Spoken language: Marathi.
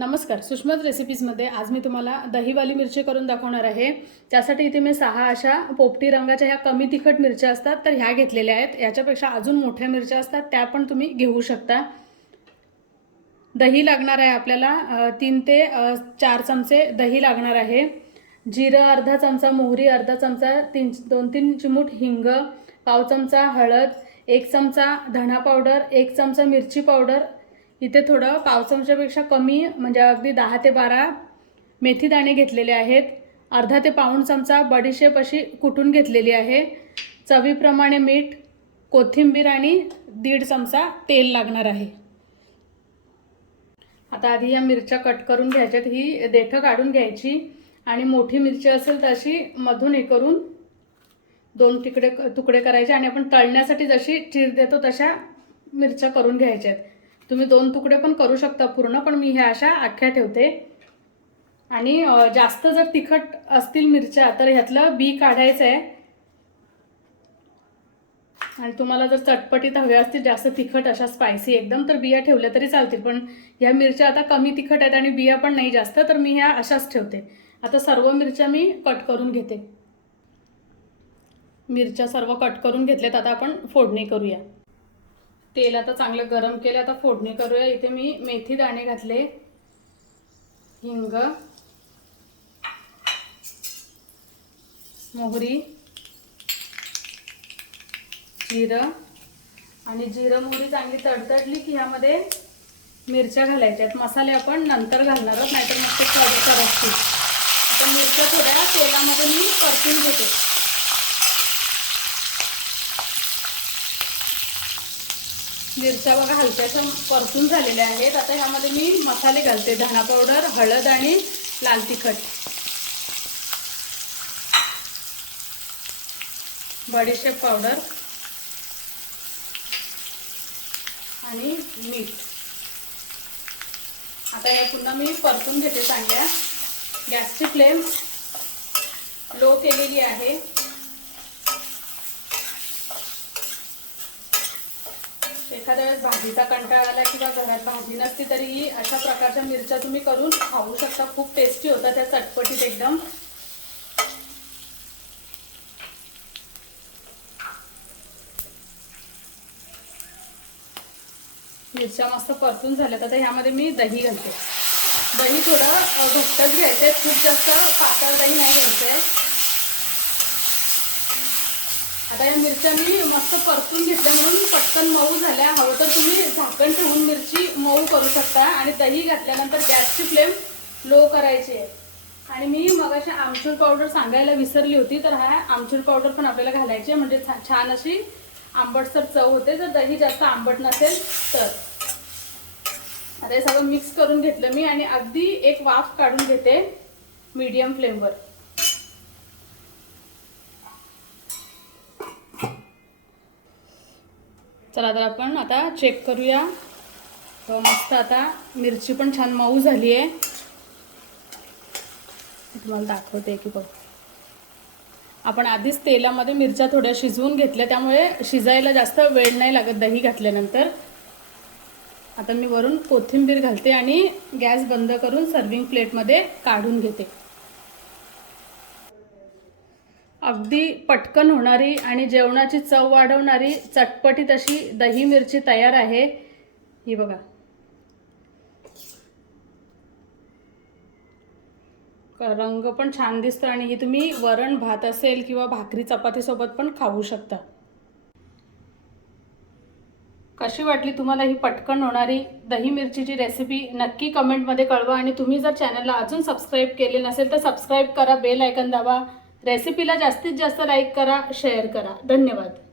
नमस्कार सुषमत रेसिपीजमध्ये आज मी तुम्हाला दहीवाली मिरची करून दाखवणार आहे. त्यासाठी इथे मी सहा अशा पोपटी रंगाच्या ह्या कमी तिखट मिरच्या असतात तर ह्या घेतलेल्या आहेत. याच्यापेक्षा अजून मोठ्या मिरच्या असतात त्या पण तुम्ही घेऊ शकता. दही लागणार आहे आपल्याला तीन ते चार चमचे दही लागणार आहे. जिरं अर्धा चमचा मोहरी अर्धा चमचा तीन दोन तीन चिमूट हिंग पाव चमचा हळद एक चमचा धणा पावडर एक चमचा मिरची पावडर इथे थोडं पावसाच्यापेक्षा कमी म्हणजे अगदी दहा ते बारा मेथी दाणे घेतलेले आहेत. अर्धा ते पाऊण चमचा बडीशेप अशी कुटून घेतलेली आहे. चवीप्रमाणे मीठ कोथिंबीर आणि दीड चमचा तेल लागणार आहे. आता आधी या मिरच्या कट करून घ्यायच्यात. ही देठं काढून घ्यायची. आणि मोठी मिरची असेल तर अशी मधून हे करून दोन तिकडे तुकडे करायचे. आणि आपण तळण्यासाठी जशी चीर देतो तशा मिरच्या करून घ्यायच्यात. तुम्ही दोन तुकडे पण करू शकता पूर्ण पण मी ह्या अशा अख्ख्या ठेवते. आणि जास्त जर तिखट असतील मिरच्या तर ह्यातलं बी काढायचं आहे आणि तुम्हाला जर चटपटीत हव्या असतील जास्त तिखट अशा स्पायसी एकदम तर बिया ठेवल्या तरी चालतील. पण ह्या मिरच्या आता कमी तिखट आहेत आणि बिया पण नाही जास्त तर मी ह्या अशाच ठेवते. आता सर्व मिरच्या मी कट करून घेते. मिरच्या सर्व कट करून घेतल्यात आता आपण फोडणी करूया. तेल आता चांगलं गरम केलं आता फोडणी करूया. इथे मी मेथी दाणे घातले. हिंग. मोहरी. जिरं. आणि जिरं मोहरी चांगली तडतडली की ह्यामध्ये मिरच्या घालायच्यात मसाले आपण नंतर घालणार आहोत नाहीतर मग ते आता मिरच्या थोड्या तेलामध्ये मी परतून घेते. मिरच्या बघा हलक्याशा परतून झालेल्या आहेत. आता ह्यामध्ये मी मसाले घालते. धणा पावडर हळद आणि लाल तिखट. बडीशेप पावडर आणि मीठ. आता हे पुन्हा मी परतून घेते चांगल्या. गॅसची फ्लेम लो केलेली आहे. एखाद्या वेळेस भाजीचा कंटाळा आला किंवा घरात भाजी नसती तरीही अशा प्रकारच्या मिरच्या तुम्ही करून खाऊ शकता. खूप टेस्टी होतात त्या चटपटीत एकदम. मिरच्या मस्त परतून झाल्या तर ह्यामध्ये मी दही घालते. दही थोडं घट्टच घ्यायचं खूप जास्त पातळ दही नाही घ्यायचं आहे आता या मिरच्या मी मस्त परतून घेतल्या म्हणून पटकन मऊ झाल्या. हवं तर तुम्ही झाकण ठेवून मिरची मऊ करू शकता. आणि दही घातल्यानंतर गॅसची फ्लेम लो करायची आहे. आणि मी मगाशी आमचूर पावडर सांगायला विसरली होती तर हा आमचूर पावडर पण आपल्याला घालायची म्हणजे छान अशी आंबटसर चव होते. जर दही जास्त आंबट नसेल तर. आता हे सगळं मिक्स करून घेतलं मी आणि अगदी एक वाफ काढून घेते मीडियम फ्लेमवर. चला तर आपण आता चेक करूया. तर मस्त आता मिरची पण छान मऊ झाली आहे तुम्हाला दाखवते की बघ. आपण आधीच तेलामध्ये मिरच्या थोड्या शिजवून घेतल्या त्यामुळे शिजायला जास्त वेळ नाही लागत दही घातल्यानंतर. आता मी वरून कोथिंबीर घालते आणि गॅस बंद करून सर्विंग प्लेटमध्ये काढून घेते. अगदी पटकन होणारी आणि जेवणाची चव वाढवणारी चटपटीत अशी दही मिरची तयार आहे. ही बघा. रंग पण छान दिसतो आणि ही तुम्ही वरण भात असेल किंवा भाकरी चपातीसोबत पण खाऊ शकता. कशी वाटली तुम्हाला ही पटकन होणारी दही मिरचीची रेसिपी नक्की कमेंटमध्ये कळवा आणि तुम्ही जर चॅनलला अजून सबस्क्राईब केले नसेल तर सबस्क्राईब करा बेल आयकन दाबा. रेसिपीला जास्तीत जास्त लाईक करा शेअर करा. धन्यवाद.